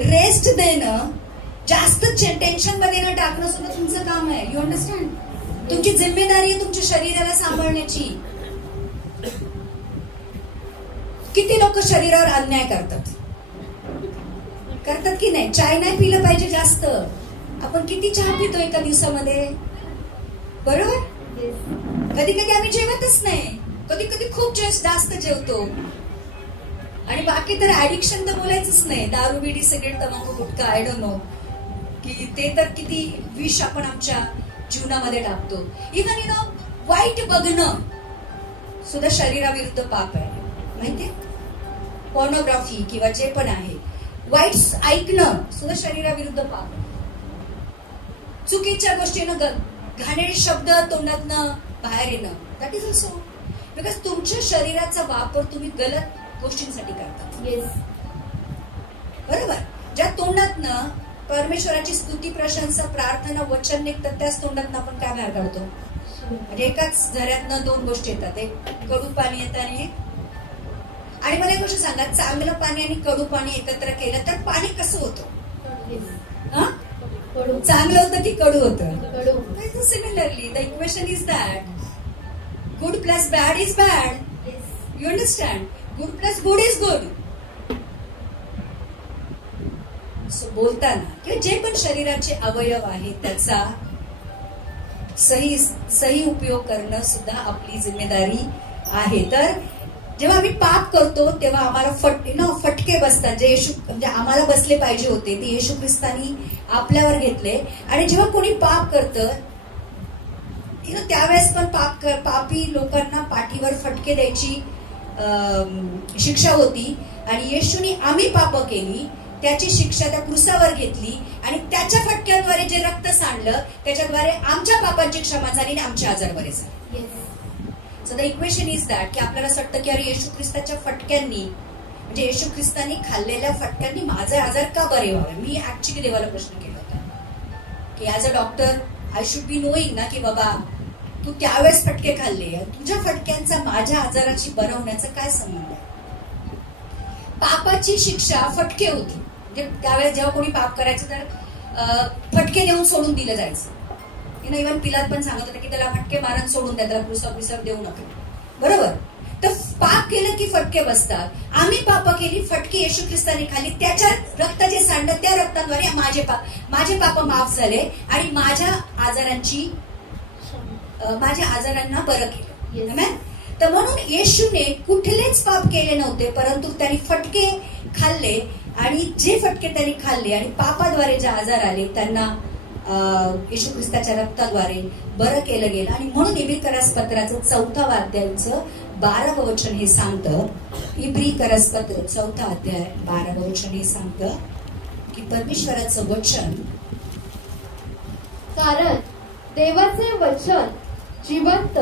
Rest देणं, जास्त tension मध्ये न टाकणं सुद्धा तुमचं काम आहे. You understand? तुमची जिम्मेदारी आहे तुमच्या शरीराला सांभाळण्याची. किती लोक शरीरावर अन्याय करतात की नाही? चाय नाही पिलं पाहिजे जास्त. आपण किती चहा पितो एका दिवसामध्ये, बरोबर? कधी कधी आम्ही जेवतच नाही, कधी कधी खूप जास्त जेवतो. आणि बाकी तर ऍडिक्शन तर बोलायचंच नाही. दारू, बिडी, सिगरेट, तंबाखू, गुटखा, आय डोंट नो की ते तर किती विष आपण आमच्या जीवनामध्ये टाकतो. इव्हन यु नो वाईट बघणं सुद्धा शरीराविरुद्ध पाप आहे, माहितीये? पॉर्नोग्राफी किंवा जे पण आहे, वाईट ऐकणं सुद्धा शरीराविरुद्ध पाप आहे. चुकीच्या गोष्टीनं, घाणेरडे शब्द तोंडातनं बाहेर येणं, दॅट इज ऑल्सो बिकॉज तुमच्या शरीराचा वापर तुम्ही गलत गोष्टींसाठी करतात. बरोबर? ज्या तोंडातनं परमेश्वराची स्तुती, प्रशंसा, प्रार्थना, वचन निघतात, त्याच तोंडातनं आपण काय बाहेर काढतो? म्हणजे एकाच झऱ्यातनं दोन गोष्टी येतात, एक कडू पाणी येतं आणि मला एक गोष्ट सांगा, चांगलं पाणी आणि कडू पाणी एकत्र केलं तर पाणी कसं होतं? चांगलं होतं की कडू होतं? Similarly the equation is that good plus bad is bad. You understand? Good plus good is good. So बोलताना किंवा जे पण शरीराचे अवयव आहेत त्याचा सही उपयोग करणं सुद्धा आपली जिम्मेदारी आहे. तर जेव्हा आम्ही पाप करतो तेव्हा आम्हाला फटके बसतात, जे येशू म्हणजे आम्हाला बसले पाहिजे होते ते येशू ख्रिस्तानी आपल्यावर घेतले. आणि जेव्हा कोणी पाप करतं त्यावेळेस पण पापी लोकांना पाठीवर फटके द्यायची शिक्षा होती. आणि येशूनी आम्ही पाप केली त्याची शिक्षा त्या क्रुसावर घेतली आणि त्याच्या फटक्यांद्वारे जे रक्त सांडलं त्याच्याद्वारे आमच्या पापांची क्षमा झाली आणि आमचे आजार बरे झाले. So the equation is that की आपल्याला असं वाटतं की अरे येशू ख्रिस्ताच्या फटक्यांनी, म्हणजे येशू ख्रिस्तानी खाल्लेल्या फटक्यांनी माझे आजार का बरे व्हावे. मी ऍक्च्युली देवाला प्रश्न केला होता की as a doctor I should be knowing ना की बाबा तू त्यावेळेस फटके खाल्ले, तुझ्या फटक्यांचा माझ्या आजाराची बरं होण्याचा काय संबंध आहे? पापाची शिक्षा फटके होती. म्हणजे त्यावेळेस जेव्हा कोणी पाप करायचं तर फटके देऊन सोडून दिलं जायचं. इव्हन पिलात पण सांगत होते की त्याला फटके मारून सोडून द्या, त्याला पुसप देऊ नका. बरोबर? तर पाप केलं की फटके बसतात. आम्ही पाप केली, फटके येशू ख्रिस्ताने खाली, त्याच्या रक्त जे सांडलं त्या रक्ताद्वारे माझे पाप माफ झाले आणि माझ्या आजारांना बरं केलं. तर म्हणून येशूने कुठलेच पाप केले नव्हते, परंतु त्यांनी फटके खाल्ले आणि जे फटके त्यांनी खाल्ले आणि पापाद्वारे जे आजार आले त्यांना येशू ख्रिस्ताच्या रक्ताद्वारे बरं केलं गेलं. आणि म्हणून इब्रीकरास पत्राचं 4 अध्यायाचं 12 वचन हे सांगतं. इब्रीकरास पत्र 4 अध्याय 12 वचन हे सांगतं की परमेश्वराचं वचन, कारण देवाचे वचन जिवंत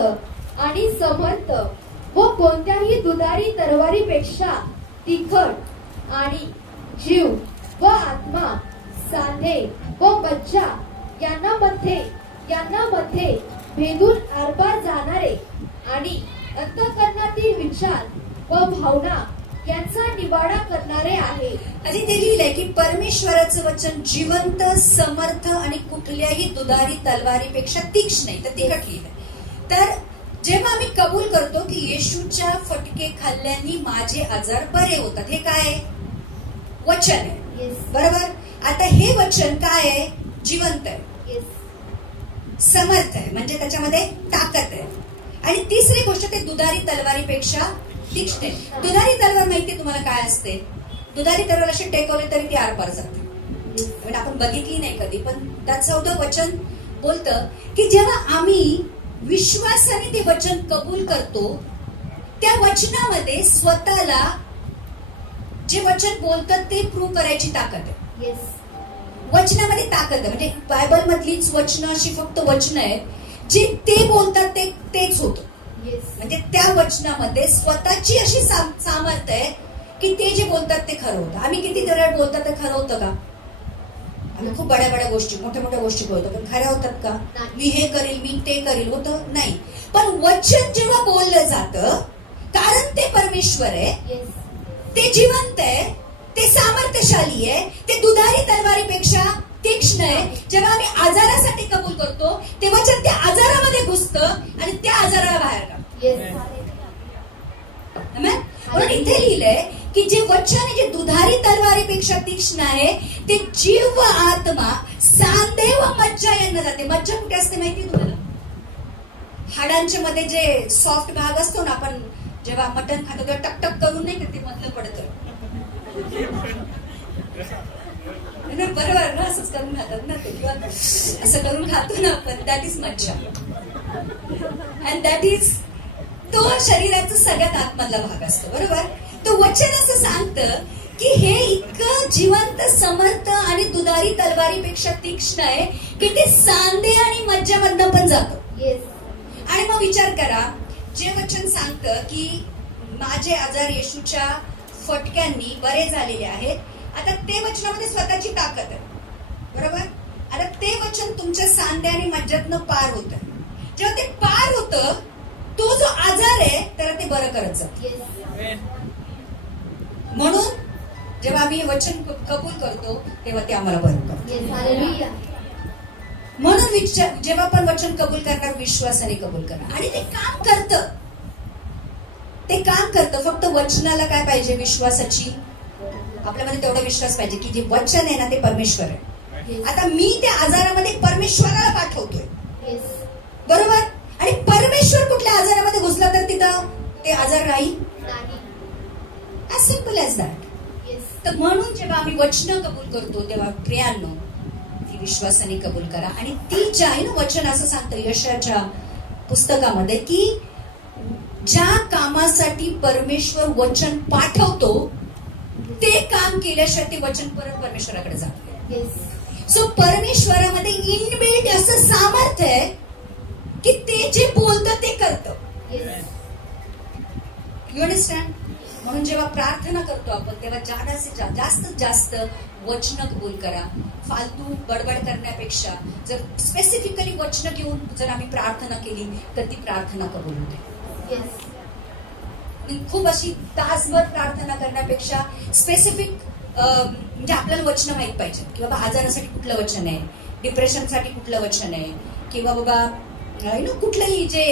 आणि समर्थ व कोणत्याही दुधारी तलवारीपेक्षा तिखट आणि जीव व आत्मा, सांधे व मज्जा यांना मध्ये भेदून आरपार जाणारे आणि अंतःकरणातील विचार व भावना यांचा निवाडा करणारे आहे. आणि ते लिहिलंय की परमेश्वराचं वचन जिवंत, समर्थ आणि कुठल्याही दुधारी तलवारीपेक्षा तीक्ष्ण आहे. तर तिखट लिहिलंय. तर जेव्हा आम्ही कबूल करतो की येशूच्या फटके खाल्ल्याने माझे आजार बरे होतात, हे काय वचन आहे. बरोबर? आता हे वचन काय आहे? जिवंत आहे, समर्थ आहे, म्हणजे त्याच्यामध्ये ताकद आहे. आणि तिसरी गोष्ट ते दुधारी तलवारीपेक्षा तीक्ष्ण आहे. दुधारी तलवार माहितीये तुम्हाला काय असते? दुधारी तलवार अशी टेकवली तरी ती आरपार जाते. म्हणजे आपण बघितली नाही कधी, पण त्याचं वचन बोलतं की जेव्हा आम्ही विश्वासाने ते वचन कबूल करतो त्या वचनामध्ये स्वतःला जे वचन बोलतात ते प्रूव्ह करायची ताकद आहे. वचनामध्ये ताकद आहे. म्हणजे बायबल मधलीच वचनं अशी फक्त वचनं आहेत जे ते बोलतात तेच होतं. म्हणजे त्या वचनामध्ये स्वतःची अशी सामर्थ्य आहे की ते जे बोलतात ते खरं होतं. आम्ही किती वेळा बोलतात ते खरं होतं का? आम्ही खूप बड्या गोष्टी, मोठ्या गोष्टी बोलतो, पण खऱ्या होतात का? मी हे करेल, मी ते करेल, होतं नाही. पण वचन जेव्हा बोललं जातं, कारण ते परमेश्वर आहे, ते जिवंत आहे, ते सामर्थ्यशाली आहे, ते ते दुधारी तलवारीपेक्षा तीक्ष्ण आहे. जेव्हा आम्ही आजारासाठी कबूल करतो ते वचन त्या आजारामध्ये घुसतं आणि त्या आजाराला बाहेर काढतं. म्हणून इथे लिहिलंय की जे वचन जे दुधारी तलवारीपेक्षा तीक्ष्ण आहे ते जीव व आत्मा, सांधे व मज्जा यांना जाते. मज्जा कुठे असते माहिती तुम्हाला? हाडांच्या मध्ये जे सॉफ्ट भाग असतो ना, आपण जेव्हा मटण खातो तेव्हा टकटक करून नाही का ते मधलं पडतं. बरोबर ना, असंच करून खातात ना ते, किंवा असं करून खातो ना आपण. दॅट इज मज्जा अँड दॅट इज तो शरीराचा सगळ्यात आतमधला भाग असतो. बरोबर. तो वचन असं सांगतं की हे इतकं जिवंत, समर्थ आणि दुधारी तलवारीपेक्षा तीक्ष्ण आहे की ते सांधे आणि मज्जामधनं पण जातं. आणि मग विचार करा, जे वचन सांगतं की माझे आजार येशूच्या फटक्यांनी बरे झालेले आहेत, आता ते वचनामध्ये स्वतःची ताकद आहे. बरोबर. आता ते वचन तुमच्या सांध्या आणि मज्जातनं पार होतं. जेव्हा ते पार होतं, तो जो आजार आहे त्याला ते बरं करत जातं. म्हणून जेव्हा आम्ही हे वचन कबूल करतो तेव्हा ते आम्हाला बरं करतं. म्हणून जेव्हा आपण वचन कबूल करणार विश्वासाने कबूल करा. आणि ते काम करतं, ते काम करतं. फक्त वचनाला काय पाहिजे? विश्वासाची, आपल्यामध्ये तेवढा विश्वास पाहिजे की जे वचन आहे ना ते परमेश्वर आहे. आता मी त्या आजारामध्ये परमेश्वराला पाठवतोय. बरोबर. आणि परमेश्वर कुठल्या आजारामध्ये घुसला तर तिथं ते आजार राहील. As simple as that. तर म्हणून जेव्हा आम्ही वचन कबूल करतो तेव्हा प्रियांनो ती विश्वासाने कबूल करा. आणि ती जे आहे ना, वचन असं सांगतं यशाच्या पुस्तकामध्ये की ज्या कामासाठी परमेश्वर वचन पाठवतो ते काम केल्याशिवाय ते वचन परत परमेश्वराकडे जातं. सो परमेश्वरामध्ये इनबिल्ट असं सामर्थ्य आहे की ते जे बोलतं ते करतं. You understand? म्हणून जेव्हा प्रार्थना करतो आपण तेव्हा जास्तीत जास्त वचन कबूल करा. फालतू बडबड करण्यापेक्षा जर स्पेसिफिकली वचन घेऊन जर आम्ही प्रार्थना केली तर ती प्रार्थना कबूल होते. खूप अशी तासभर प्रार्थना करण्यापेक्षा स्पेसिफिक म्हणजे आपल्याला वचन माहित पाहिजे की बाबा आजारासाठी कुठलं वचन आहे, डिप्रेशनसाठी कुठलं वचन आहे, किंवा बाबा कुठलंही जे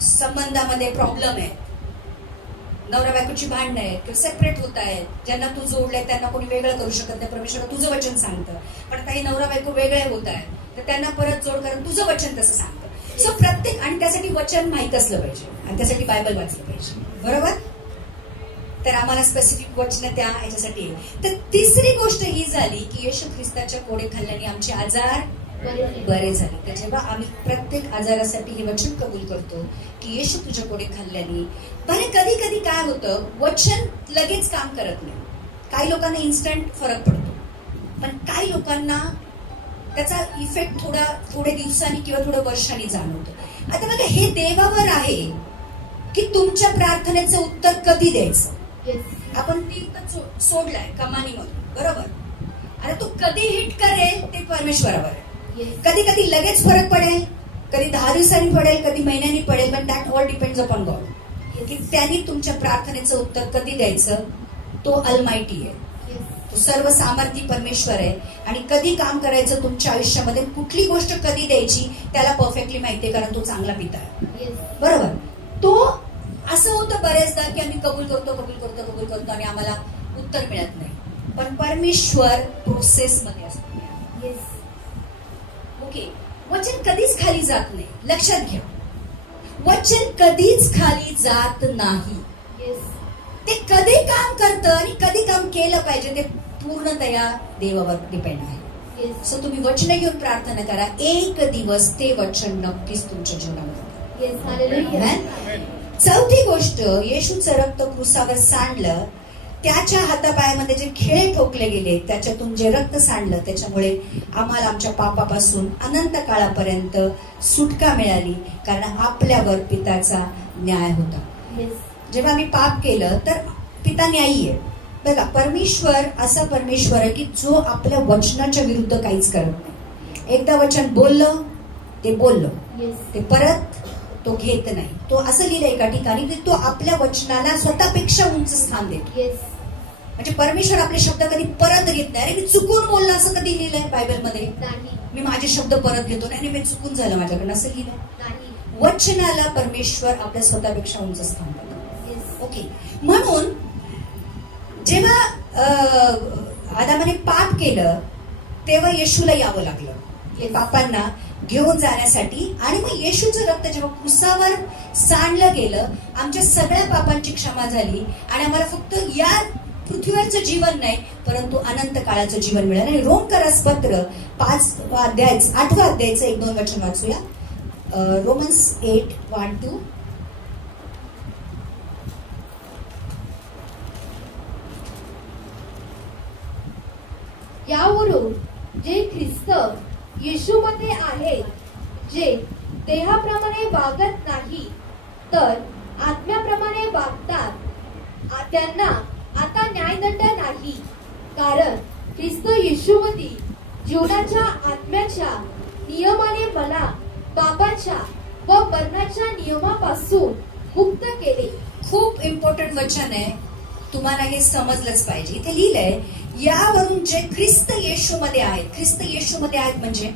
संबंधामध्ये प्रॉब्लेम आहे, नवरा बायकोची भांडणं आहे किंवा सेपरेट होत आहेत, ज्यांना तू जोडलंय त्यांना कोणी वेगळं करू शकत नाही. परमेश्वर तुझं वचन सांगतं. पण काही नवरा बायको वेगळे होत आहेत तर त्यांना परत जोड करून तुझं वचन तसं सांगतं. सो प्रत्येक, आणि त्यासाठी वचन माहित असलं पाहिजे आणि त्यासाठी बायबल वाचलं पाहिजे. बरोबर. तर आम्हाला स्पेसिफिक वचन त्या ह्याच्यासाठी आहे. तर तिसरी गोष्ट ही झाली की येशू ख्रिस्ताच्या कोडे खाल्ल्याने आमचे आजार बरे झाले. तर जेव्हा आम्ही प्रत्येक आजारासाठी हे वचन कबूल करतो की येशू तुझ्या कोडे खाल्ल्याने, बरे कधी कधी काय होतं, वचन लगेच काम करत नाही. काही लोकांना इन्स्टंट फरक पडतो, पण काही लोकांना त्याचा इफेक्ट थोडे दिवसांनी किंवा थोड्या वर्षांनी जाणवतो. आता बघा, हे देवावर आहे की तुमच्या प्रार्थनेचं उत्तर कधी द्यायचं. आपण तीर्थ सोडलाय कमानीमधून. बरोबर. आता तो कधी हिट करेल ते परमेश्वरावर आहे. कधी कधी लगेच फरक पडेल, कधी 10 दिवसांनी पडेल, कधी महिन्यांनी पडेल, पण that all depends upon God की त्यांनी तुमच्या प्रार्थनेचं उत्तर कधी द्यायचं. तो अलमायटी आहे, तो सर्व सामर्थी परमेश्वर आहे. आणि कधी काम करायचं तुमच्या आयुष्यामध्ये, कुठली गोष्ट कधी द्यायची त्याला परफेक्टली माहिती आहे, कारण तो चांगला पिता आहे. बरोबर. तो असं होतं बरेचदा की आम्ही कबूल करतो आणि आम्हाला उत्तर मिळत नाही. पण परमेश्वर प्रोसेस मध्ये असतो. ओके. वचन कधीच खाली जात नाही. लक्षात घ्या, वचन कधीच खाली जात नाही. ते कधी काम करतं आणि कधी काम केलं पाहिजे ते पूर्णतया देवावर डिपेंड आहे. सो तुम्ही वचन घेऊन प्रार्थना करा. एक दिवस ते वचन नक्कीच तुमच्या जीवनामध्ये. चौथी गोष्ट, येशूचं रक्त क्रूसावर सांडलं, त्याच्या हातापायामध्ये जे खिळे ठोकले गेले, त्याच्यातून जे रक्त सांडलं, त्याच्यामुळे आम्हाला आमच्या पापापासून अनंत काळापर्यंत सुटका मिळाली, कारण आपल्यावर पिताचा न्याय होता. जेव्हा आम्ही पाप केलं तर पिता न्यायी आहे. बघा, परमेश्वर असा परमेश्वर आहे की जो आपल्या वचनाच्या विरुद्ध काहीच करत नाही. एकदा वचन बोललं ते बोललं, ते परत तो घेत नाही. तो असं लिहिलं एका ठिकाणी की तो आपल्या वचनाला स्वतःपेक्षा उंच स्थान देतो. म्हणजे परमेश्वर आपले शब्द कधी परत घेत नाही. मी चुकून बोलला असं कधी लिहिलंय बायबलमध्ये? नाही. मी माझे शब्द परत घेतो नाही, मी चुकून झालं माझ्याकडनं असं लिहिलंय नाही. वचनाला परमेश्वर आपल्या स्वतःपेक्षा उंच स्थान देतो. ओके. म्हणून जेव्हा आदामाने पाप केलं तेव्हा येशूला यावं लागलं पापांना घेऊन जाण्यासाठी. आणि मग येशूचं रक्त जेव्हा क्रुसावर सांडलं गेलं, आमच्या सगळ्या पापांची क्षमा झाली आणि आम्हाला फक्त या पृथ्वीवरचं जीवन नाही परंतु अनंत काळाचं जीवन मिळालं. आणि रोमकरास पत्र 8 अध्यायाचं 1-2 वचन वाचूया. रोमन्स 8:1-2. यावरून जे ख्रिस्त येशूमध्ये आहेत, जे देहाप्रमाणे वागत नाही तर आत्म्याप्रमाणे वागतात, त्यांना आता न्यायदंड नाही. कारण ख्रिस्त येशूमध्ये जीवनाच्या आत्म्याच्या नियमाने मला पापाच्या व मरणाच्या नियमापासून मुक्त केले. खूप इम्पॉर्टंट वचन आहे, तुम्हाला हे समजलंच पाहिजे. इथे लिहिलंय यावरून जे ख्रिस्त येशूमध्ये आहेत. ख्रिस्त येशूमध्ये आहेत म्हणजे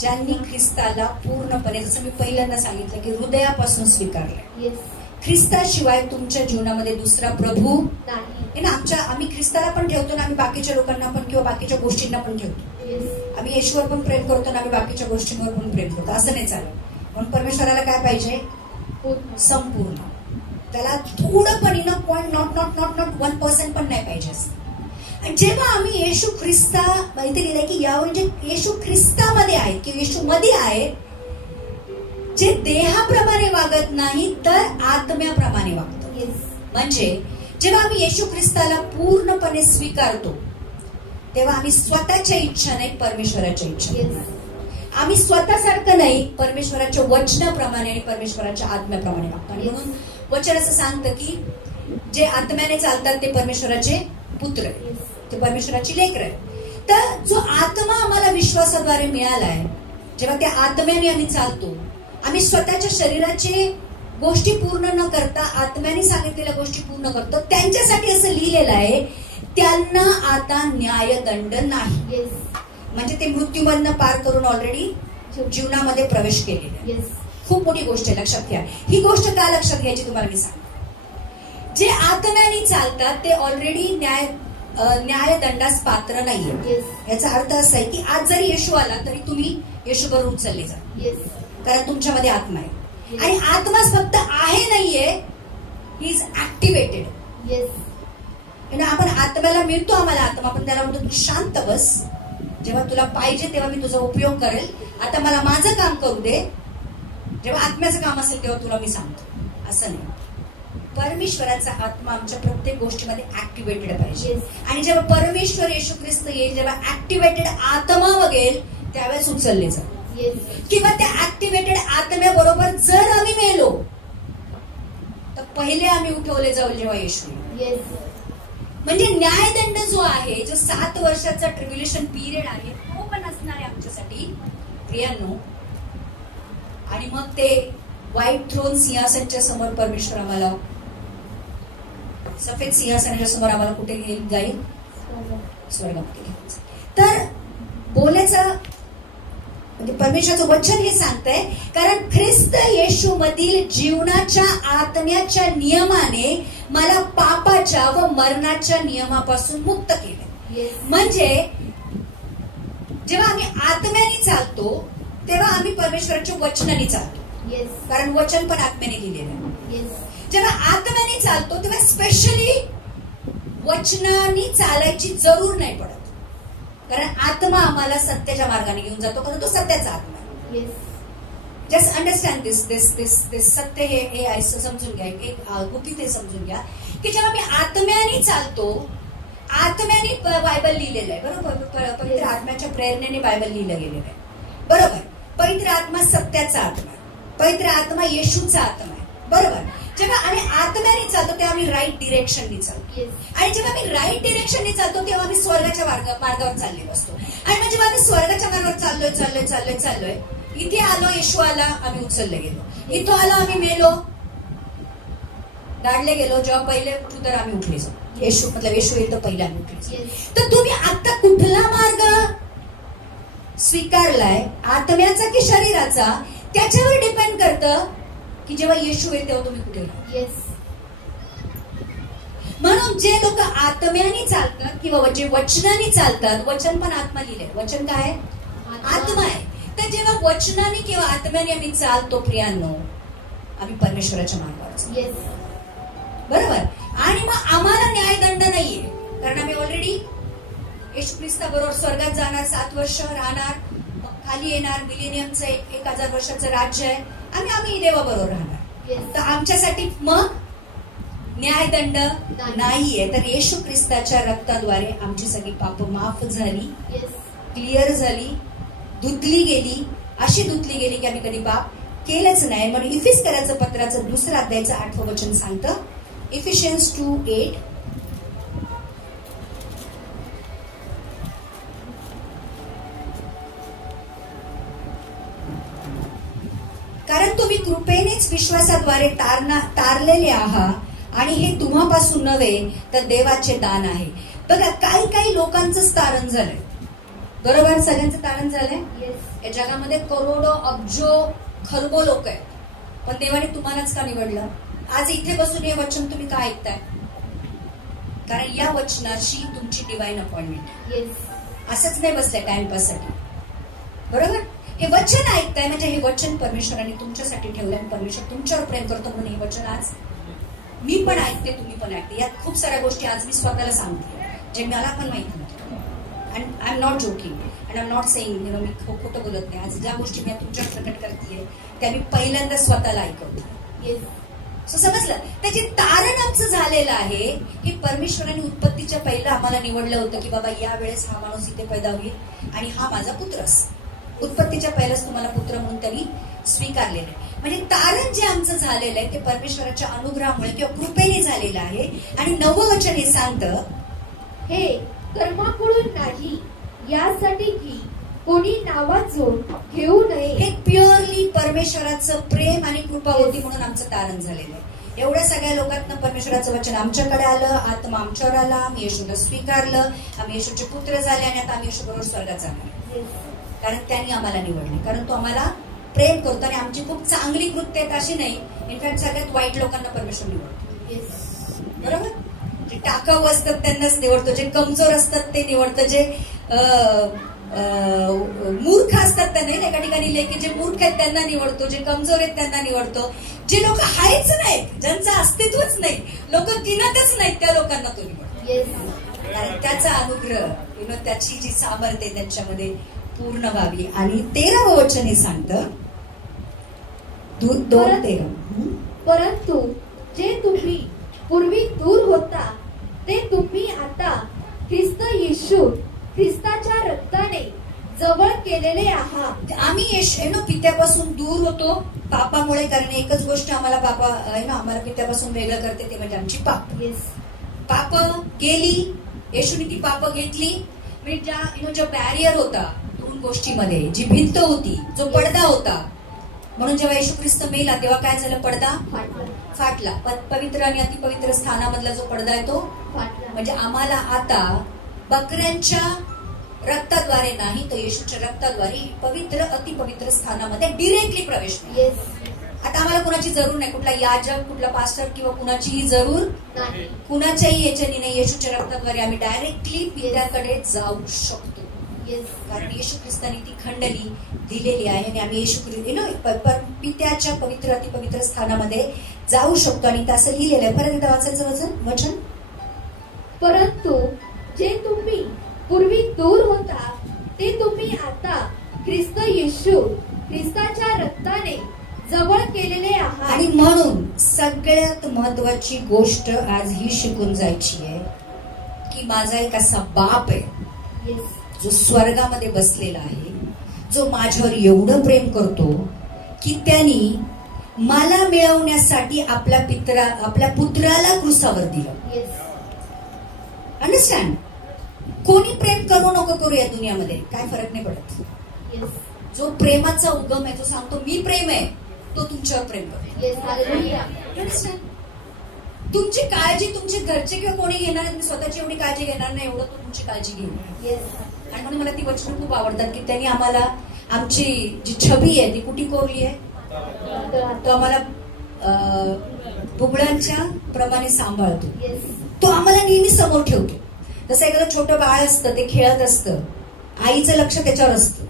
ज्यांनी ख्रिस्ताला पूर्णपणे, जसं मी पहिल्यांदा सांगितलं की हृदयापासून स्वीकारलंय. ख्रिस्ताशिवाय तुमच्या जीवनामध्ये दुसरा प्रभू नाही ना. आम्ही ख्रिस्ताला पण ठेवतो ना, आम्ही बाकीच्या लोकांना पण किंवा बाकीच्या गोष्टींना पण ठेवतो. आम्ही येशूवर पण प्रेम करतो ना, आम्ही बाकीच्या गोष्टींवर पण प्रेम करतो. असं नाही चालत. म्हणून परमेश्वराला काय पाहिजे? संपूर्ण. त्याला थोडं पण नॉट 1% पण नाही पाहिजे असं. आणि जेव्हा आम्ही येशू ख्रिस्ता, इथे लिहिलंय की यावरून जे येशू ख्रिस्तामध्ये आहेत किंवा येशू मध्ये आहेत, जे देहाप्रमाणे वागत नाही तर आत्म्याप्रमाणे वागतो. म्हणजे जेव्हा आम्ही येशू ख्रिस्ताला पूर्णपणे स्वीकारतो तेव्हा आम्ही स्वतःच्या इच्छा नाही, परमेश्वराच्या इच्छा. आम्ही स्वतःसारखं नाही, परमेश्वराच्या वचनाप्रमाणे आणि परमेश्वराच्या आत्म्याप्रमाणे वागतो. आणि म्हणून वचन असं सांगतं की जे आत्म्याने चालतात ते परमेश्वराचे पुत्र आहे, ते परमेश्वराची लेकरं आहे. तर जो आत्मा आम्हाला विश्वासाद्वारे मिळालाय, जेव्हा त्या आत्म्याने आम्ही चालतो, आम्ही स्वतःच्या शरीराचे गोष्टी पूर्ण न करता आत्म्याने सांगितलेल्या गोष्टी पूर्ण करतो. त्यांच्यासाठी असं लिहिलेलं आहे, त्यांना आता न्यायदंड नाही. म्हणजे ते मृत्यूमधनं पार करून ऑलरेडी जीवनामध्ये प्रवेश केलेला आहे. खूप मोठी गोष्ट आहे, लक्षात घ्या. ही गोष्ट का लक्षात घ्यायची तुम्हाला मी सांगतो. जे आत्म्याने चालतात ते ऑलरेडी न्यायदंडास पात्र नाहीये. याचा अर्थ असा आहे की आज जरी येशू आला तरी तुम्ही येशू बरोबर उचलले जा, कारण तुमच्यामध्ये आत्मा आहे. आणि आत्मा फक्त आहे नाहीये, ही इज ऍक्टिव्हेटेड. आपण आत्म्याला मिळतो, आम्हाला आत्मा, पण त्याला म्हणतो तू शांत बस, जेव्हा तुला पाहिजे तेव्हा मी तुझा उपयोग करेल, आता मला माझं काम करू दे. जेव्हा आत्म्याचं काम असेल तेव्हा तुला मी सांगतो. असं नाही. परमेश्वराचा आत्मा आमच्या प्रत्येक गोष्टीमध्ये ऍक्टिव्हेटेड पाहिजे. आणि जेव्हा परमेश्वर येशू ख्रिस्त येईल, जेव्हा ऍक्टिव्हेटेड आत्मा बघेल त्यावेळेस उचलले जाईल. किंवा त्या ऍक्टिव्हेटेड आत्म्याबरोबर जर आम्ही मेलो तर पहिले आम्ही उठवले जाऊ जेव्हा येशू. म्हणजे न्यायदंड जो आहे, जो 7 वर्षाचा ट्रिब्युलेशन पिरियड आहे, तो पण असणार आहे आमच्यासाठी प्रियांनो. आणि मग ते व्हाईट थ्रोन सिंहासनच्या समोर परमेश्वर आम्हाला, सफेद सिंहासनाच्या समोर आम्हाला कुठे घेऊन जाईल? स्वर्गामध्ये. तर बोलायचं म्हणजे परमेश्वराचं वचन हे सांगतंय, कारण ख्रिस्त येशू मधील जीवनाच्या आत्म्याच्या नियमाने मला पापाच्या व मरणाच्या नियमापासून मुक्त केलं. म्हणजे जेव्हा आम्ही आत्म्याने चालतो तेव्हा आम्ही परमेश्वराच्या वचनाने चालतो, कारण वचन पण आत्म्याने लिहिलेलं आहे. जेव्हा आत्म्याने चालतो तेव्हा स्पेशली वचनाने चालायची जरूर नाही पडत, कारण आत्मा आम्हाला सत्याच्या मार्गाने घेऊन जातो, कारण तो सत्याचा आत्मा आहे. जस्ट अंडरस्टँड दिस सत्य हे असं समजून घ्या, एक गुपित हे समजून घ्या की जेव्हा मी आत्म्याने चालतो, आत्म्याने बायबल लिहिलेलं आहे बरोबर. पवित्र आत्म्याच्या प्रेरणेने बायबल लिहिलं गेलेलं आहे बरोबर. पवित्र आत्मा सत्याचा आत्मा, पवित्र आत्मा येशूचा आत्मा आहे बरोबर. जेव्हा आम्ही आत्म्याने चालतो तेव्हा आम्ही राईट डिरेक्शननी चालतो. आणि जेव्हा आम्ही राईट डिरेक्शननी चालतो तेव्हा आम्ही स्वर्गाच्या मार्गावर चाललेलो असतो. आणि मग जेव्हा आम्ही स्वर्गाच्या मार्गावर चाललोय, इथे आलो, येशू आला, आम्ही उचलले गेलो. इथं आलो, आम्ही मेलो, गाडले गेलो जेव्हा पहिले उठू तर आम्ही उठले जाऊ. येशू मतलब येशू येईल तर पहिले आम्ही उठले जाऊ. Yes. तर तुम्ही आता कुठला मार्ग स्वीकारलाय, आत्म्याचा की शरीराचा, त्याच्यावर डिपेंड करतं की जेव्हा येशू येईल तेव्हा तुम्ही कुठे राहा. येस. म्हणून जे लोक आत्म्याने चालतात किंवा जे वचनाने चालतात, वचन पण आत्मा लिहिलंय. वचन काय आत्मा आहे. तर जेव्हा वचनाने किंवा आत्म्याने आम्ही चालतो प्रियांनो, आम्ही परमेश्वराच्या मार्गावर. येस. बरोबर. आणि मग आम्हाला न्यायदंड नाहीये, कारण आम्ही ऑलरेडी येशू ख्रिस्ताबरोबर स्वर्गात जाणार, 7 वर्ष राहणार, मग खाली येणार. मिलेनियमचं 1000 वर्षाचं राज्य आहे. आम्ही देवाबरोबर राहणार. येस. तर आमच्यासाठी मग न्यायदंड नाहीये. तर येशू ख्रिस्ताच्या रक्ताद्वारे आमची सगळी पाप माफ झाली, येस. क्लिअर झाली, धुतली गेली. अशी धुतली गेली की आम्ही कधी पाप केलंच नाही. म्हणून इफिस्कराचं पत्राचं 2 अध्यायाचं 8वं वचन सांगतं, इफिशियन्स 2:8, कारण तुम्ही कृपेनेच विश्वासाद्वारे तारलेले आहात आणि हे तुम्हापासून नव्हे तर देवाचे दान आहे. बघा, काही लोकांचं तारण झालंय. बरोबर, सगळ्यांचं तारण झालंय. येस. या जगामध्ये करोडो अब्जो खरबो लोक आहेत, पण देवाने तुम्हालाच का निवडलं? आज इथे बसून हे वचन तुम्ही का ऐकताय? कारण या वचनाशी तुमची डिवाइन अपॉइंटमेंट. येस. असंच नाही बसलंय टाइमपाससाठी. बरोबर, हे वचन ऐकताय म्हणजे हे वचन परमेश्वराने तुमच्यासाठी ठेवलं आणि परमेश्वर तुमच्यावर प्रेम करतो. म्हणून हे वचन आज मी पण ऐकते, तुम्ही पण ऐकते. यात खूप साऱ्या गोष्टी आज मी स्वतःला सांगते जे मला पण माहित नव्हतं. And I am not joking and I am not saying me खोटं बोलत नाही. आज ज्या गोष्टी मी तुमच्या प्रकट करते त्या मी पहिल्यांदा स्वतःला ऐकवते. येस. सो समजलं, त्याचे तारण आमचं झालेलं आहे की परमेश्वराने उत्पत्तीच्या पहिलं आम्हाला निवडलं होतं की बाबा या वेळेस हा माणूस इथे पैदा होईल आणि हा माझा पुत्र असेल. उत्पत्तीच्या पहिल्याच तुम्हाला पुत्र म्हणून त्यांनी स्वीकारलेलं आहे. म्हणजे तारण जे आमचं झालेलं आहे ते परमेश्वराच्या अनुग्रहामुळे किंवा कृपेने झालेलं आहे. आणि 9वं वचन हे सांगतं, हे कर्माकडून नाही, यासाठी की कोणी नावाजून घेऊ नये. हे प्युअरली परमेश्वराचं प्रेम आणि कृपा होती म्हणून आमचं तारण झालेलं आहे. एवढ्या सगळ्या लोकांना परमेश्वराचं वचन आमच्याकडे आलं, आत्मा आमच्यावर आला, आम्ही येशूला स्वीकारलं, आम्ही येशूचे पुत्र झाले आणि आता आम्ही येशू बरोबर स्वर्गात जाणार. कारण त्यांनी आम्हाला निवडले, कारण तो आम्हाला प्रेम करतो. आणि आमची खूप चांगली कृत्य आहेत अशी नाही, इनफॅक्ट सगळ्यात वाईट लोकांना परमेश्वर निवडतो. बरोबर, जे टाकाऊ असतात त्यांनाच निवडतो, जे कमजोर असतात ते निवडतं, जे मूर्ख असतात त्यांना एका ठिकाणी लिहिले की जे मूर्ख आहेत त्यांना निवडतो, जे कमजोर आहेत त्यांना निवडतो, जे लोक आहेच नाहीत, ज्यांचं अस्तित्वच नाही, लोक गिनतच नाहीत, त्या लोकांना तो निवडतो. कारण त्याचा अनुग्रह, त्याची जी सामर्थ्य त्यांच्यामध्ये पूर्ण व्हावी. आणि 13वं वचन हे सांगतं, 2:13, परंतु जे तुम्ही पूर्वी दूर होता ते तुम्ही आता ख्रिस्त येशू ख्रिस्ताच्या रक्ताने जवळ केलेले आहात. आम्ही पित्यापासून दूर होतो पापामुळे, कारण एकच गोष्ट आम्हाला आम्हाला पित्यापासून वेगळं करते, ते म्हणजे आमची पाप. पाप गेली, येशूने ती पाप घेतली. म्हणजे जो बॅरियर होता दोन गोष्टीमध्ये, जी भिंत होती, जो पडदा होता, म्हणून जेव्हा येशू ख्रिस्त मेला तेव्हा काय झालं? पडदा फाटला. पवित्र आणि अतिपवित्र स्थानामधला जो पडदा आहे तो फाटला. म्हणजे आम्हाला आता बकऱ्यांच्या रक्ताद्वारे नाही तर येशूच्या रक्ताद्वारे पवित्र अतिपवित्र स्थानामध्ये डिरेक्टली प्रवेश नाही. आता आम्हाला कुणाची जरूर नाही, कुठला याजक, कुठला पास्टर किंवा कुणाचीही जरूर नाही, कुणाच्याही याच्याने नाही. येशूच्या रक्ताद्वारे आम्ही डायरेक्टली पित्याकडे जाऊ शकतो, कारण येशू ख्रिस्ताने ती खंडणी दिलेली आहे आणि आम्ही येशू पित्याच्या पवित्र अतिपवित्र स्थानामध्ये जाऊ शकतो. आणि असं लिहिलेलं आहे. परत एकदा वाचायचं वचन, परंतु जे तुम्ही पूर्वी दूर होता ते तुम्ही आता ख्रिस्त येशू ख्रिस्ताच्या रक्ताने जवळ केलेले आहात. आणि म्हणून सगळ्यात महत्वाची गोष्ट आज ही शिकून जायची आहे की माझा एक असा बाप आहे जो स्वर्गामध्ये बसलेला आहे, जो माझ्यावर एवढं प्रेम करतो की त्यांनी मला मिळवण्यासाठी आपल्या पुत्राला क्रूसावर दिलं. अंडरस्टँड? कोणी प्रेम करू नको करू या दुनियामध्ये काय फरक नाही पडत. जो प्रेमाचा उगम आहे, जो सांगतो मी प्रेम आहे, तो तुमच्यावर प्रेम करतो. तुमची काळजी तुमचे घरचे किंवा कोणी घेणार नाही, तुम्ही स्वतःची एवढी काळजी घेणार नाही, एवढं तो तुमची काळजी घेईल. आणि म्हणून मला ती वचनं खूप आवडतात की त्यांनी आम्हाला आमची जी छबी आहे ती कुठे कोरली आहे, तो आम्हाला बुबळांच्या प्रमाणे सांभाळतो. तो आम्हाला नेहमी समोर ठेवतो. जसं एखादं छोटं बाळ असतं, ते खेळत असतं, आईचं लक्ष त्याच्यावर असतं,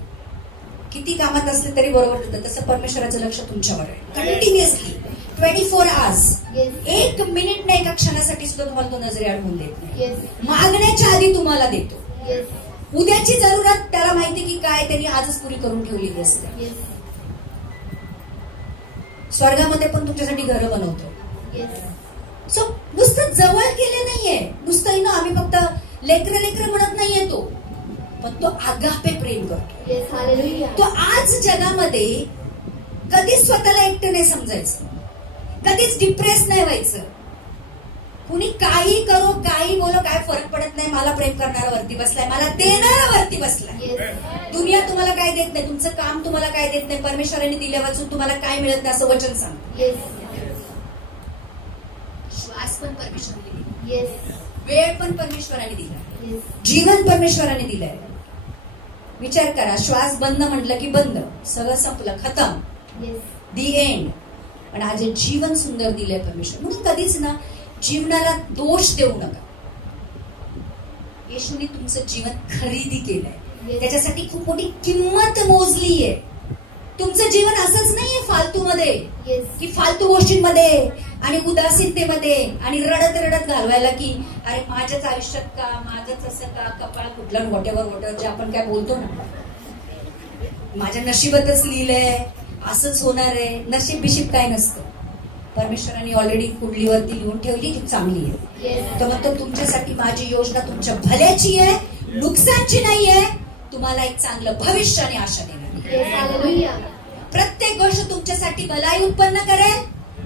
किती कामात असले तरी बरोबर देतं. तसं परमेश्वराचं लक्ष तुमच्यावर आहे कंटिन्युअसली 24 आवर्स. एक मिनिट नाही, एका क्षणासाठी सुद्धा तुम्हाला तो नजरेआड होऊन देत नाही. मागण्याच्या आधी तुम्हाला देतो. उद्याची जरूरत त्याला माहिती की काय त्यांनी आजच पुरी करून ठेवलेली असते. स्वर्गामध्ये पण तुमच्यासाठी घरं बनवतो. सो नुसतं जवळ केले नाहीये, नुसतं आम्ही फक्त लेकरं म्हणत नाहीये तो, पण तो आगापे प्रेम करतो. तो आज जगामध्ये कधीच स्वतःला एकटं नाही समजायचं, कधीच डिप्रेस नाही व्हायचं. कुणी काही करो, काही बोलो, काय फरक पडत नाही. मला प्रेम करणारा वरती बसलाय, मला देणारा वरती बसलाय. दुनिया तुम्हाला काय देत नाही, तुमचं काम तुम्हाला काय देत नाही, परमेश्वराने दिल्या वाचून तुम्हाला काय मिळत नाही असं वचन सांग. श्वास पण परमेश्वराने दिला, वेळ पण परमेश्वराने दिला, जीवन परमेश्वराने दिलंय. विचार करा, श्वास बंद म्हटलं की बंद, सगळं संपलं, खतम, दी एंड. पण आज जीवन सुंदर दिलंय परमेश्वर. म्हणून कधीच ना जीवनाला दोष देऊ नका. येशूने तुमचं जीवन खरेदी केलंय, त्याच्यासाठी खूप मोठी किंमत मोजली आहे. तुमचं जीवन असंच नाहीये फालतूमध्ये, की फालतू गोष्टींमध्ये आणि उदासीनतेमध्ये आणि रडत रडत घालवायला की अरे माझ्याच आयुष्यात का, माझंच असं का, कपाळ कुठलं, वॉटेवर जे आपण काय बोलतो ना, माझ्या नशिबातच लिहिलंय, असंच होणार आहे. नशीब बिशीब काय नसतं. परमेश्वराने ऑलरेडी कुंडलीवरती लिहून ठेवली जी चांगली आहे. तर म्हणतो तुमच्यासाठी माझी योजना तुमच्या भल्याची आहे, नुकसानची नाहीये. तुम्हाला एक चांगलं भविष्य आणि आशा देणार. प्रत्येक गोष्ट तुमच्यासाठी भलाई उत्पन्न करेल,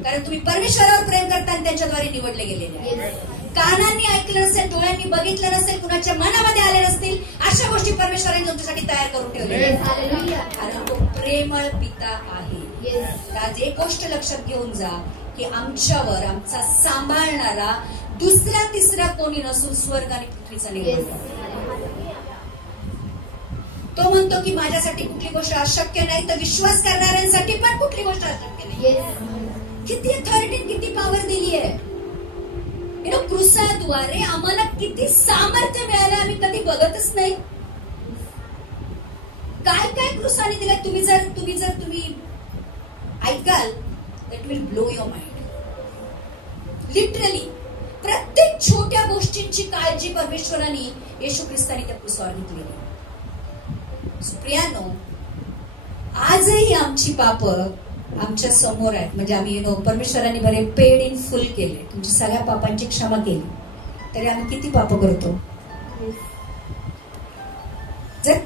कारण तुम्ही परमेश्वरावर प्रेम करता आणि त्यांच्याद्वारे निवडले गेलेले आहे. कानांनी ऐकलं नसेल, डोळ्यांनी बघितलं नसेल, कुणाच्या मनामध्ये आले नसतील, अशा गोष्टी परमेश्वराने तुमच्यासाठी तयार करून ठेवलेल्या आहेत. कारण तो प्रेमळ पिता आहे. आज एक गोष्ट लक्षात घेऊन जा की आमच्यावर आमचा सांभाळणारा दुसरा तिसरा कोणी नसून स्वर्ग आणि पृथ्वीचा निर्माता. तो म्हणतो की माझ्यासाठी कुठली गोष्ट अशक्य नाही, तर विश्वास करणाऱ्यांसाठी पण कुठली गोष्ट अशक्य नाही. किती अथॉरिटी, किती पॉवर दिली आहे. क्रुसाद्वारे आम्हाला किती सामर्थ्य मिळालं, आम्ही कधी बघतच नाही. काय काय क्रुसाने दिलंय. तुम्ही ऐकाल that will blow your mind. Literally प्रत्येक छोट्या गोष्टींची काळजी परमेश्वराने येशू ख्रिस्ताने त्या क्रुसावर घेतलेली. प्रियानो, आजही आमची पाप आमच्या समोर आहेत. म्हणजे आम्ही परमेश्वराने बरे पेड इन फुल केले, तुमची सगळ्या पापांची क्षमा केली, तरी आम्ही किती पाप करतो. जर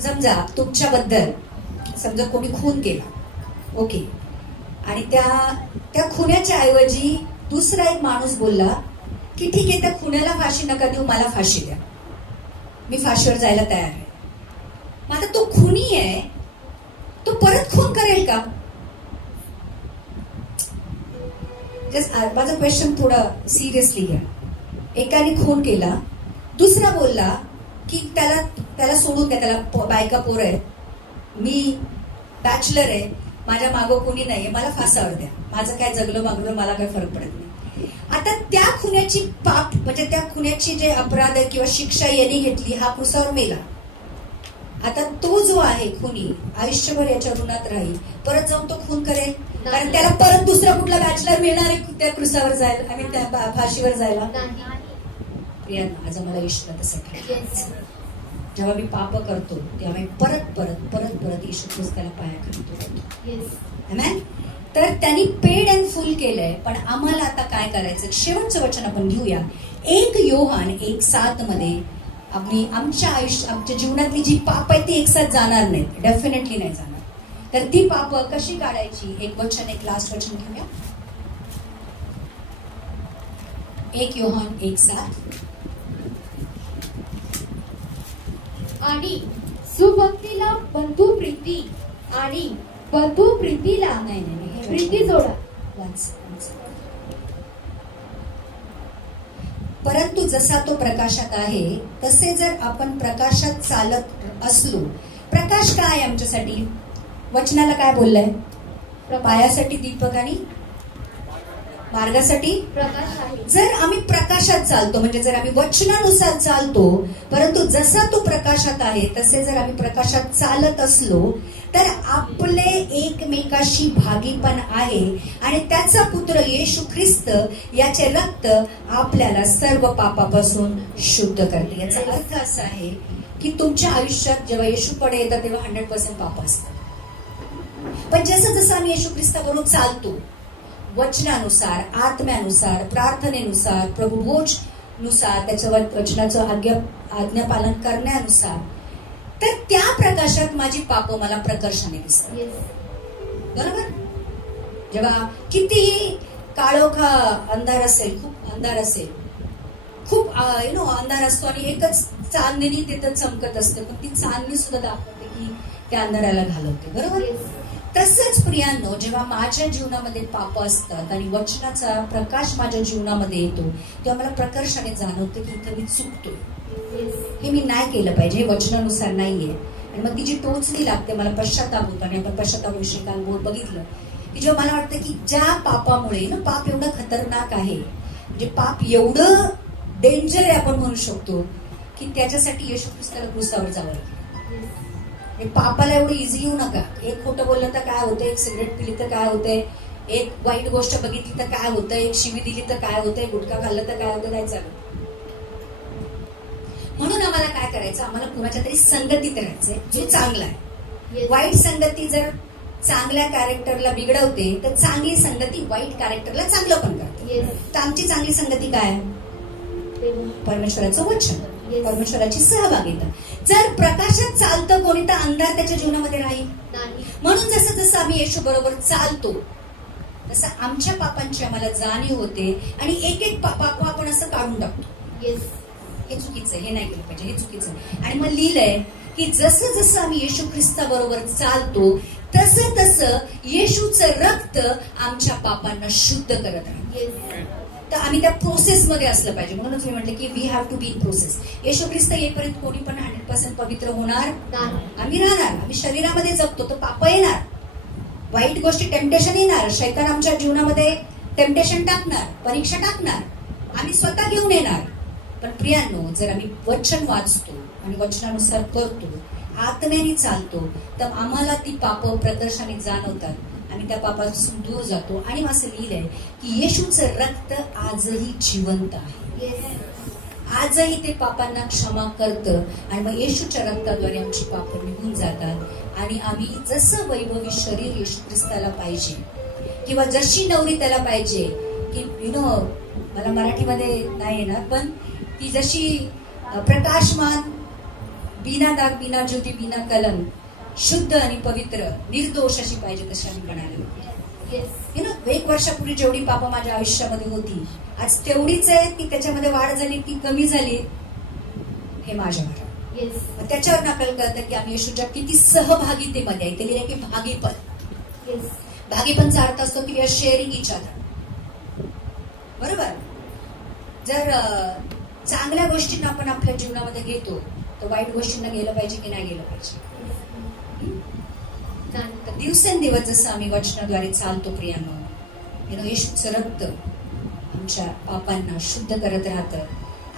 समजा तुमच्याबद्दल समजा कोणी खून केला, ओके, आणि त्या खुन्याच्या ऐवजी दुसरा एक माणूस बोलला की ठीक आहे, त्या खुन्याला फाशी नका देऊ, मला फाशी द्या, मी फाशीवर जायला तयार आहे. मग आता तो खुनी आहे, तो परत खून करेल का? माझं क्वेश्चन थोडं सिरियसली घ्या. एकाने खून केला, दुसरा बोलला की त्याला सोडून द्या, त्याला बायका पोर आहे, मी बॅचलर आहे, माझ्या मागं कोणी नाहीये, मला फासावर द्या, माझं काय जगलं मागलं मला काय फरक पडत नाही. आता त्या खुन्याची पाप म्हणजे त्या खुन्याची जे अपराध आहे किंवा शिक्षा यांनी घेतली, हा क्रुसावर मेला. आता तो जो आहे खुनी आयुष्यभर याच्या ऋणात राहील, परत जाऊन तो खून करेल, कारण त्याला परत दुसरा कुठला बॅचलर मिळणार आहे त्या क्रुसावर जायला, आय मीन त्या फाशीवर जायला. प्रियांना, आज मला ईश्वर तसं जेव्हा मी पाप करतो तेव्हा मी परत परत परत परत येशू ख्रिस्ताला पाया घालतो. तर त्यांनी पेड अँड फुल केलंय. पण आम्हाला आता काय करायचं, शेवटचं वचन आपण घेऊया. 1 योहान 1:7 मध्ये आमच्या जीवनातली जी पाप आहे ती एकसाथ जाणार नाहीत, डेफिनेटली नाही जाणार. तर ती पाप कशी काढायची, एक वचन, एक लास्ट वचन घेऊया. 1 योहान 1:7. आणि सुभक्तीला बंधू प्रीती आणि बंधू प्रीतीला नाही प्रीती जोडा. परंतु जसा तो प्रकाशात आहे तसे जर आपण प्रकाशात चालत असलो. प्रकाश काय आहे आमच्यासाठी? वचनाला काय बोललंय? पायासाठी दीपक आणि मार्गासाठी प्रकाश आहे. जर आम्ही प्रकाशात चालतो म्हणजे जर आम्ही वचनानुसार चालतो, परंतु जसा तो प्रकाशात आहे तसे जर आम्ही प्रकाशात चालत असलो तर आपले एकमेकाशी भागीपण आहे आणि त्याचा पुत्र येशू ख्रिस्त याचे रक्त आपल्याला सर्व पापापासून शुद्ध करते. याचा अर्थ असा आहे की तुमच्या आयुष्यात जेव्हा येशूकडे येतात तेव्हा 100% पाप असतात. पण जसं जसं आम्ही येशू ख्रिस्ताबरोबर चालतो वचनानुसार, आत्म्यानुसार, प्रार्थनेनुसार, प्रभुभोजनुसार, त्याच्यावर वचनाचं आज्ञापालन करण्यानुसार, तर त्या प्रकाशात माझी पापं मला प्रकर्षाने दिसतात. बरोबर? जेव्हा कितीही काळोखा अंधार असेल, खूप अंधार असेल, खूप अंधार असतो आणि एकच चांदणी तिथं चमकत असते, पण ती चांदणी सुद्धा दाखवते की त्या अंधाराला घालवते. बरोबर? तसंच प्रियांनो, जेव्हा माझ्या जीवनामध्ये पाप असतात आणि वचनाचा प्रकाश माझ्या जीवनामध्ये येतो तेव्हा मला प्रकर्षाने जाणवतं की इथं मी चुकतोय, हे मी नाही केलं पाहिजे, हे वचनानुसार नाहीये. आणि मग ती जी टोचणी लागते, मला पश्चाताप होतो. आणि आपण पश्चातापाविषयी काल बघितलं की जेव्हा मला वाटतं की ज्या पापामुळे ना, पाप एवढं खतरनाक आहे, म्हणजे पाप एवढं डेंजर आहे आपण म्हणू शकतो की त्याच्यासाठी येशू ख्रिस्ताला क्रूसावर जावं लागलं. पापाला एवढं इझी येऊ नका. एक खोटं बोललं तर काय होतं, एक सिगरेट पिली तर काय होतंय, एक वाईट गोष्ट बघितली तर काय होतं, एक शिवी दिली तर काय होतंय, गुटखा खाल्लं तर काय होतं, नाही चालत. म्हणून आम्हाला काय करायचं, आम्हाला कुणाच्या तरी संगतीत राहायचंय जो चांगला आहे. वाईट संगती जर चांगल्या कॅरेक्टरला बिघडवते तर चांगली संगती वाईट कॅरेक्टरला चांगलं पण करते. तर आमची चांगली संगती काय? परमेश्वराचं वचन, परमेश्वराची सहभागिता. जर प्रकाशात चालतं कोणी तर अंधार त्याच्या जीवनामध्ये राहील. म्हणून जसं जसं आम्ही येशू बरोबर चालतो तसं आमच्या पापांची आम्हाला जाणीव होते आणि एक एक पाप आपण असं काढून टाकतो. हे चुकीचं आहे, हे नाही केलं पाहिजे, हे चुकीचं आहे. आणि मग लिहिलंय की जसं जसं आम्ही येशू ख्रिस्ताबरोबर चालतो तसं तसं येशूचं रक्त आमच्या पापांना शुद्ध करत राहतं. तर आम्ही त्या प्रोसेसमध्ये असलं पाहिजे. म्हणूनच मी म्हटलं की we have to be in process. Yeshu Khrist येईपर्यंत कोणी पण 100% पवित्र होणार आम्ही राहणार. आम्ही शरीरामध्ये जगतो तर पाप येणार, वाईट गोष्टी, टेम्पटेशन येणार, शैतान आमच्या जीवनामध्ये टेम्पटेशन टाकणार, परीक्षा टाकणार, आम्ही स्वतः घेऊन येणार. पण प्रियांनो, जर आम्ही वचन वाचतो आणि वचनानुसार करतो, आत्म्याने चालतो, तर आम्हाला ती पाप प्रकर्षाने जाणवतात. आम्ही त्या पापापासून दूर जातो. आणि असं लिहिलंय की येशूचं रक्त आजही जिवंत आहे. आजही ते पापांना क्षमा करतं आणि मग येशूच्या रक्ताद्वारे आमची पाप निघून जातात आणि आम्ही जसं वैभवी शरीर येशू ख्रिस्ताला पाहिजे किंवा जशी नवरी त्याला पाहिजे की मला मराठीमध्ये नाही येणार, पण ती जशी प्रकाशमान, बिना दाग, बिना ज्योती, बिना कलंक, शुद्ध आणि पवित्र, निर्दोष अशी पाहिजे तशी आम्ही म्हणाली. 1 वर्षापूर्वी जेवढी पापं माझ्या आयुष्यामध्ये होती आज तेवढीच आहे, ती त्याच्यामध्ये वाढ झाली, ती कमी झाली, हे माझ्यावर. त्याच्यावर नकल करतं की आम्ही येशूच्या किती सहभागितेमध्ये आहे. ते लिहिलं की भागीपण. भागीपणचा अर्थ असतो की we are sharing each other. बरोबर? जर चांगल्या गोष्टींना आपण आपल्या जीवनामध्ये घेतो तर वाईट गोष्टींना गेलं पाहिजे की नाही गेलं पाहिजे. तर दिवसेंदिवस जसं आम्ही वचनाद्वारे चालतो प्रियांनो, येशूचं रक्त आमच्या पापांना शुद्ध करत राहतं.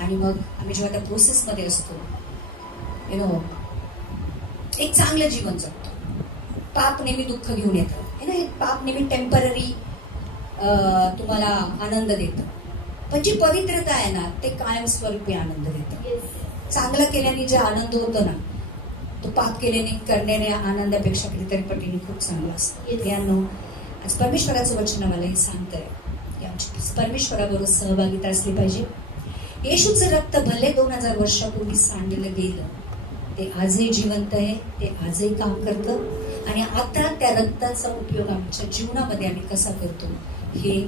आणि मग आम्ही जेव्हा त्या प्रोसेसमध्ये असतो एक चांगलं जीवन जगतो. पाप नेहमी दुःख घेऊन येतं, पाप नेहमी टेम्पररी तुम्हाला आनंद देतं, पण जी पवित्रता आहे ना ते कायमस्वरूपी आनंद देतं. चांगलं केल्याने जे आनंद होतो ना तो पाप केल्याने करण्याने आनंदापेक्षा कितीतरी पटीने खूप चांगला असतो. यानो आज परमेश्वराचं वचन आम्हाला हे सांगतंय की आमची परमेश्वराबरोबर सहभागिता असली पाहिजे. येशूचं रक्त भले 2000 वर्षापूर्वी सांडलं गेलं, ते आजही जिवंत आहे, ते आजही काम करतं. आणि आता त्या रक्ताचा उपयोग आमच्या जीवनामध्ये आम्ही कसा करतो हे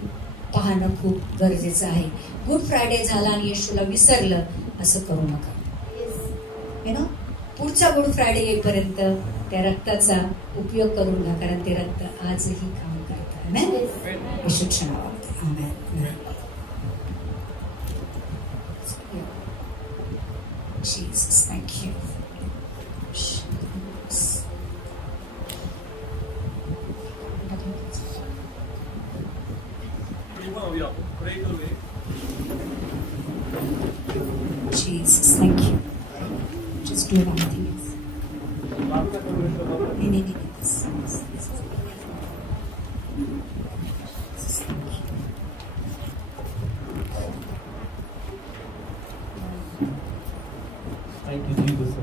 पाहणं खूप गरजेचं आहे. गुड फ्रायडे झाला आणि येशूला विसरलं असं करू नका. पुढचा गुड फ्रायडे येईपर्यंत त्या रक्ताचा उपयोग करून घ्या, कारण ते रक्त आजही काम करतं. आमेन. येशूच्या नावात आमेन. Jesus, thank you. Jesus, thank you. Just do one thing. Thank you, Jesus.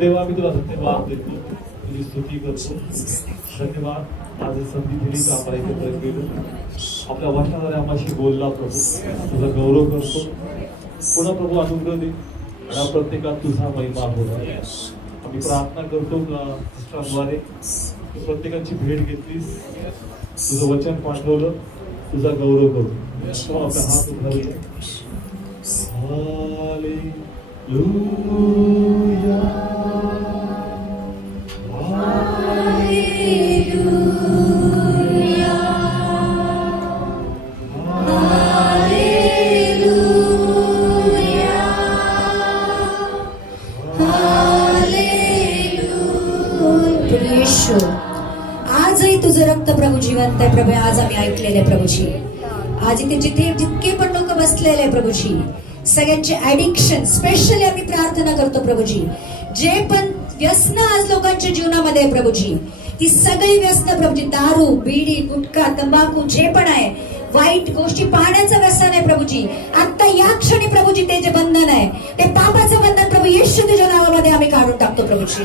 देवा मी तुला धन्यवाद देतो, तुझी स्तुती करतो. धन्यवाद आज संधी दिली का आम्हाला एकत्र गेलो. आपल्या वचनाद्वारे आम्हाशी बोलला प्रभू, तुझा गौरव करतो. पुन्हा प्रभू अनुग्रह दे आणि प्रत्येकात तुझा महिमा होता. आम्ही प्रार्थना करतो का सिस्टरद्वारे प्रत्येकाची भेट घेतलीस, तुझं वचन पाठवलं, तुझा गौरव करतो. आपला हात उभारतो. Hallelujah. आजही तुझं रक्त प्रभू जिवंत आहे प्रभू. आज आम्ही ऐकलेले प्रभूजी, आज इथे जितके पण लोक बसलेले आहे प्रभूजी, सगळ्यांचे ऍडिक्शन स्पेशली आम्ही प्रार्थना करतो प्रभूजी. जे पण व्यसन आज लोकांच्या जीवनामध्ये आहे प्रभूजी, ती सगळी व्यसन प्रभूजी, दारू, बीडी, गुटखा, तंबाखू, जे पण आहे वाईट गोष्टी पाहण्याचं व्यसन आहे प्रभूजी, आता या क्षणी प्रभूजी ते जे बंधन आहे, ते पापाचं बंधन प्रभू येशू तुझ्या नावामध्ये आम्ही काढून टाकतो प्रभूजी.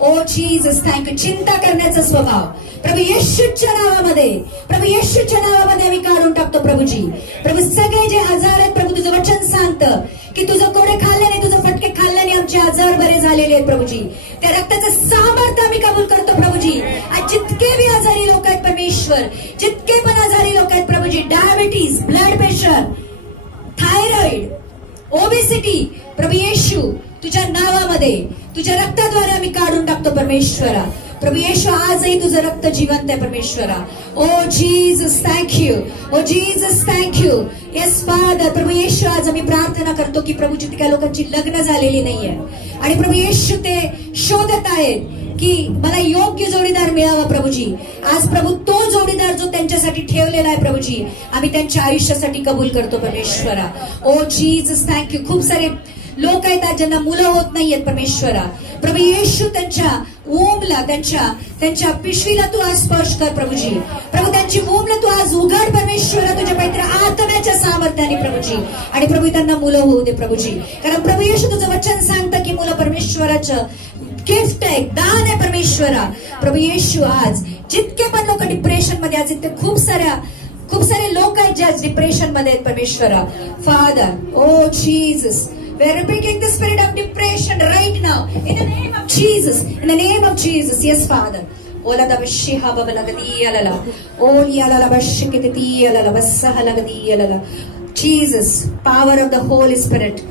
ओ जीसस, थँक्यू. चिंता करण्याचा स्वभाव प्रभू येशूच्या नावामध्ये, प्रभू येशूच्या नावामध्ये आम्ही काढून टाकतो प्रभूजी. प्रभू सगळे जे आजार आहेत प्रभू, तुझं वचन सांगतं की तुझं कोडे खाल्ल्याने, तुझं फटके खाल्ल्याने आमचे आजार बरे झालेले आहेत प्रभूजी. त्या रक्ताचं सामर्थ्य आम्ही कबूल करतो प्रभूजी. आज जितके बी आजारी लोक आहेत परमेश्वर, जितके पण आजारी लोक आहेत प्रभूजी, diabetes, blood pressure, thyroid, obesity, प्रभू येशू तुझ्या नावामध्ये, तुझ्या रक्ताद्वारे आम्ही काढून टाकतो परमेश्वरा. प्रभू येशू आजही तुझं रक्त जिवंत आहे परमेश्वरा. O Jesus, thank you. O Jesus, thank you. Yes father. प्रभू येशू आज आम्ही प्रार्थना करतो की प्रभू जिथे काही लोकांची लग्न झालेली नाहीये आणि प्रभू येशू ते शोधत आहेत की मला योग्य जोडीदार मिळावा प्रभूजी. आज प्रभू तो जोडीदार जो त्यांच्यासाठी ठेवलेला आहे प्रभूजी, आम्ही त्यांच्या आयुष्यासाठी कबूल करतो परमेश्वरा. O Jesus, thank you. खूप सारे लोक आहेत आज ज्यांना मुलं होत नाहीयेत परमेश्वरा. प्रभू येशू त्यांच्या वोमला, त्यांच्या पिशवीला तू आज स्पर्श कर प्रभूजी. प्रभू त्यांची वोमला तू आज उघड परमेश्वरा, तुझ्या पवित्र आत्म्याच्या सामर्थ्याने प्रभूजी. आणि प्रभू त्यांना मुलं होऊ दे प्रभूजी. कारण प्रभू येशू तुझं वचन सांगतं की मुलं परमेश्वराचं गिफ्ट आहे, दान आहे परमेश्वरा. प्रभू येशू आज जितके पण लोक डिप्रेशन मध्ये, आज इथे खूप सारे लोक आहेत जे आज डिप्रेशन मध्ये आहेत परमेश्वरा. Father, O Jesus, we are rebuking the spirit of depression right now in the name of Jesus, in the name of Jesus. Yes Father. Ola da bashiha babalagadi alala, oli alala bashikiti alala, basahalagadi alala. Jesus, power of the Holy Spirit.